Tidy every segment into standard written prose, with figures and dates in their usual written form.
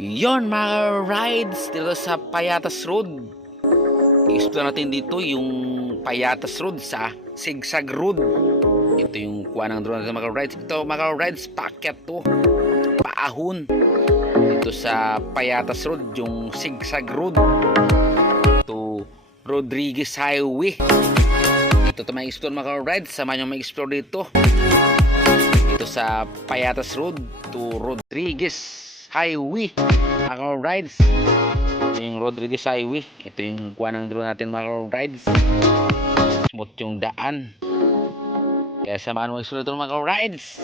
Yon mga rides dito sa Payatas Road. I-explore natin dito yung Payatas Road sa ZIGZAG Road. Ito yung kuha ng drone natin mga rides. Ito mga rides, packet to, paahon. Ito sa Payatas Road, yung ZIGZAG Road. Ito Rodriguez Highway. Ito to may explore mga rides. Sama nyo may explore dito. Ito sa Payatas Road to Rodriguez Highway mga rides. Ito yung Rodriguez Highway. Ito yung kuha ng drone natin mga rides. Smooth yung daan. Kaya samahan mo explore ito mga rides.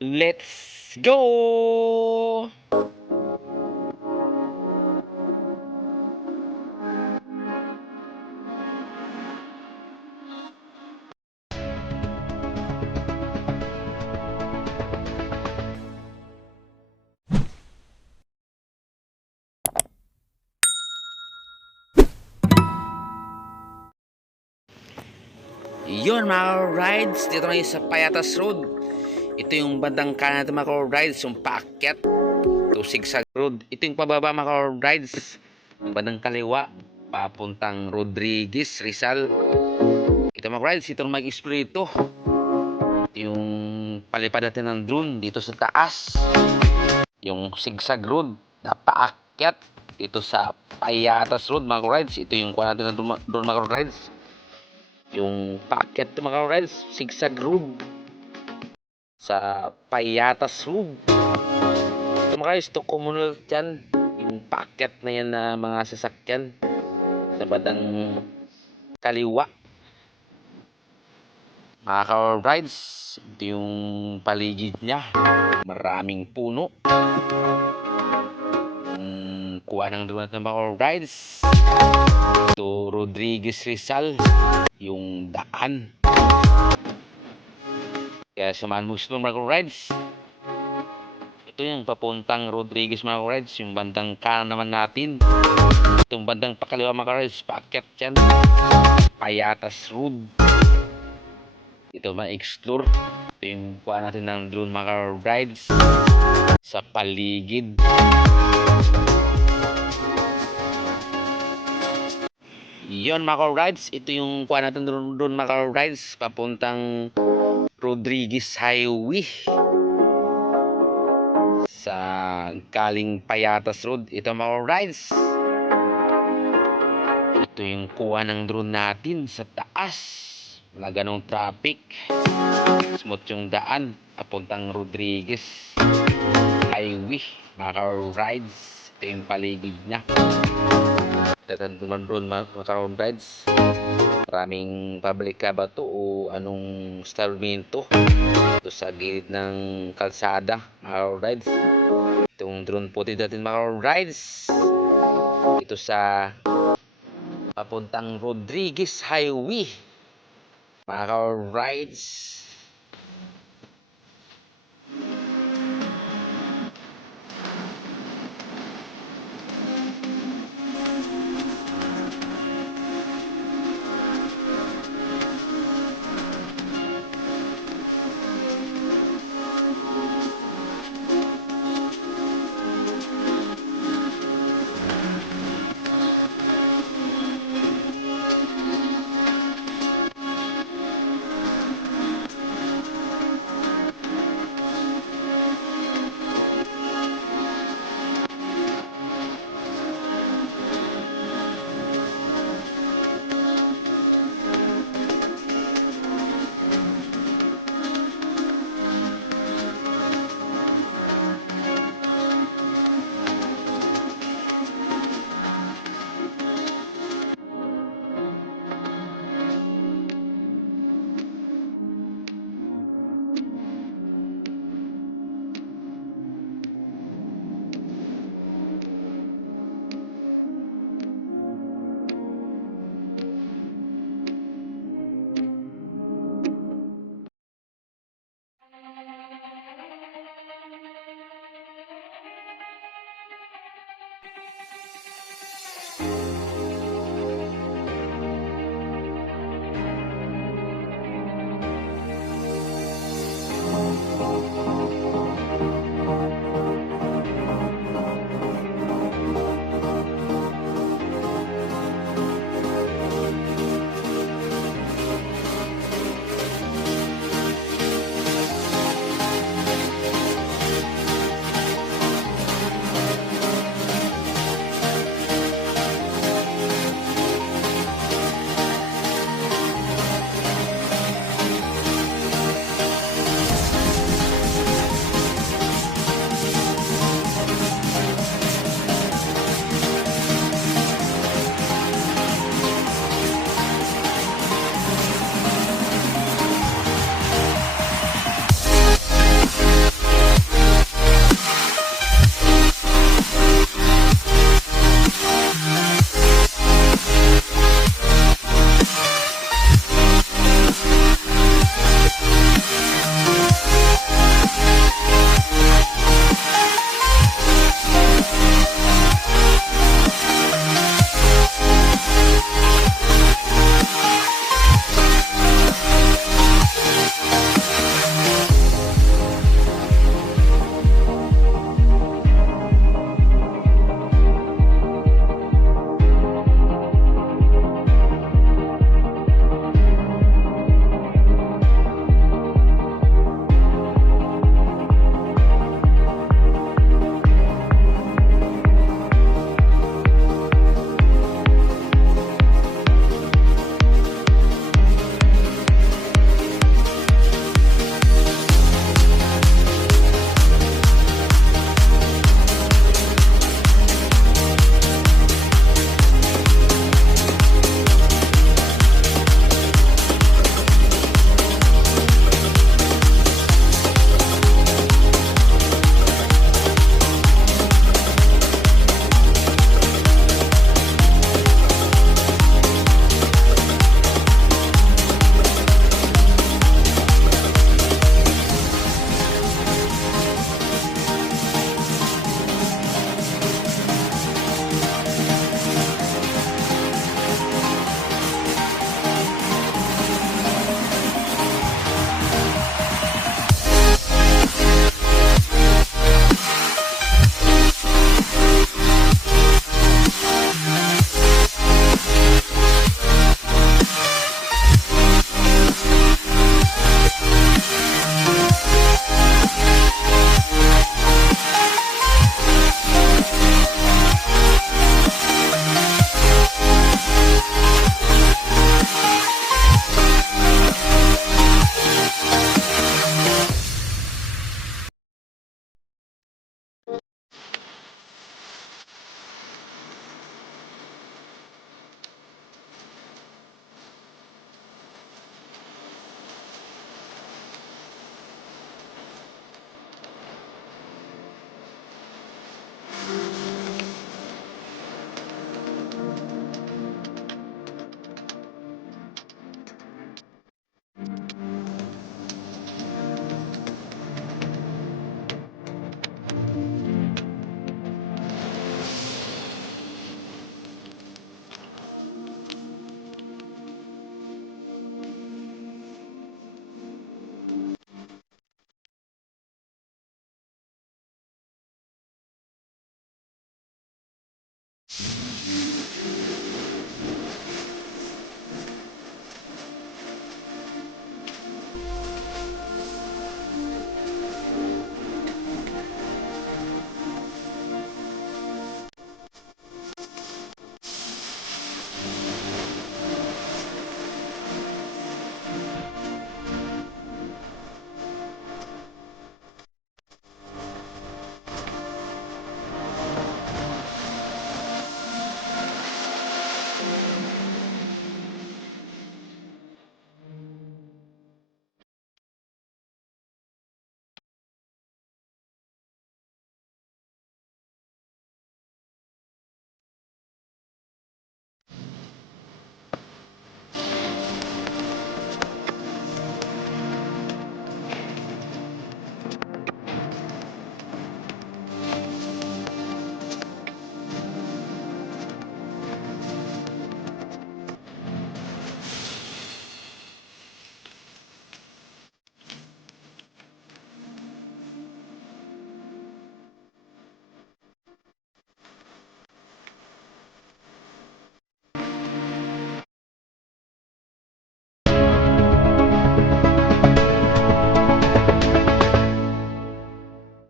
Let's go! Yun mga rides, dito na sa Payatas Road. Ito yung bandang kanan natin mga rides, yung paakyat to ZIGZAG Road. Ito yung pababa mga rides, yung bandang kaliwa papuntang Rodriguez, Rizal. Ito mga rides, ito na mag-explore ito. Ito yung palipad natin ng drone dito sa taas, yung ZIGZAG Road na paakyat dito sa Payatas Road mga rides. Ito yung kuha natin ng drone mga rides, yung packet mga rides, ZIGZAG Road sa Payatas Road. Ito mga guys, ito communal dyan, yung packet na yan na mga sasakyan sa bandang kaliwa mga rides. Ito yung paligid nya, maraming puno. Kuha ng duwan ng mga rides. Ito Rodriguez Rizal, yung daan. Kaya samahan mo sa mga rides. Ito yung papuntang Rodriguez mga rides, yung bandang kanan naman natin. Itong bandang pakaliwa mga rides, paakyat dyan, Payatas Road. Ito ma-explore. Ito yung kuha natin ng drone mga rides sa paligid. Yon mga rides, ito yung kuha natin drone mga rides papuntang Rodriguez Highway sa galing Payatas Road. Ito mga rides, ito yung kuha ng drone natin sa taas. Wala ganong traffic, smooth yung daan papuntang Rodriguez Highway mga rides. Ito yung paligid nya. Tatantuman drone mga rides. Maraming pabrika ba to o anong starminto ito sa gilid ng kalsada mga rides. Itong drone puti natin mga rides, ito sa papuntang Rodriguez Highway mga rides.